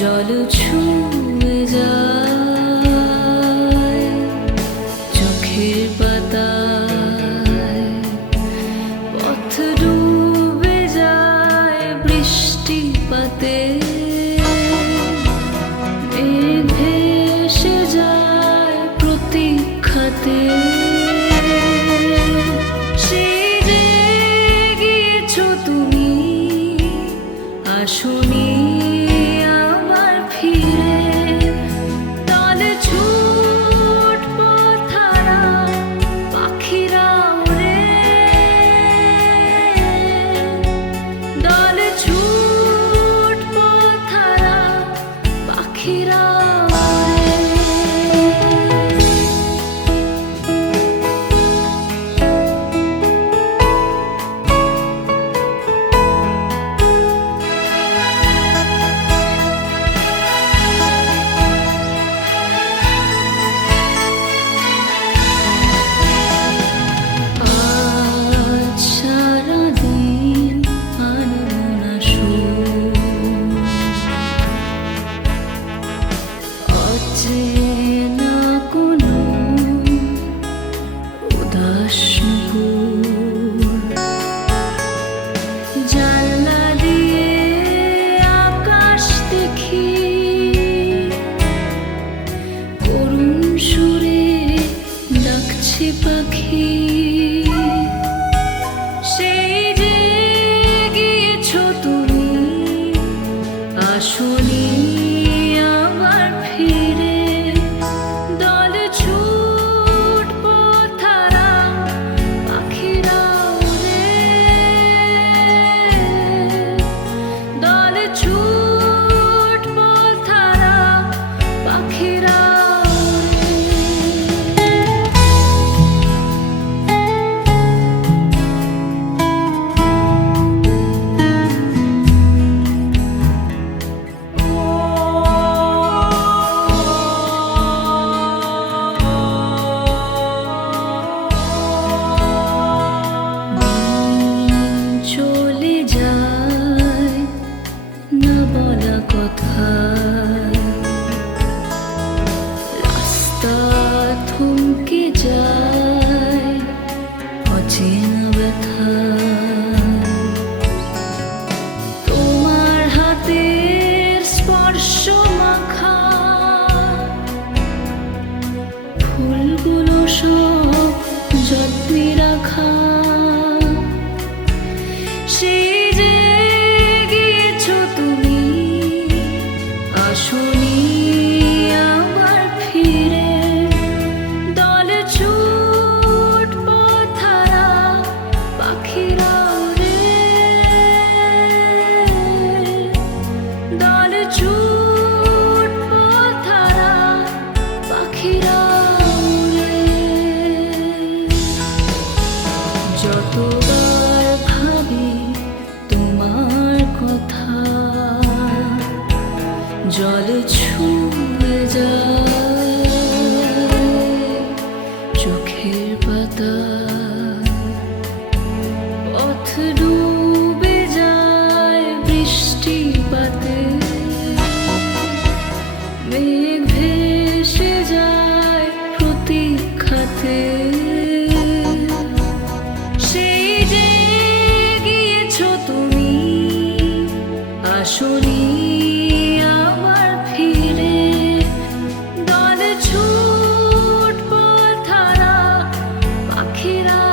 জল ছুঁয়ে যায় চোখের পাতা পথ ডুবে যায় বৃষ্টিপাতে ভেসে যায় প্রতীক্ষাতে। শুনি हिरा আসনে। যত্নে রাখা জল ছুঁয়ে যায় চোখের পাতা। পথ ডুবে যায় বৃষ্টিপাতে। মেঘ ভেসে যায় প্রতীক্ষাতে। সেই যে গিয়েছ তুমি আসনি Kira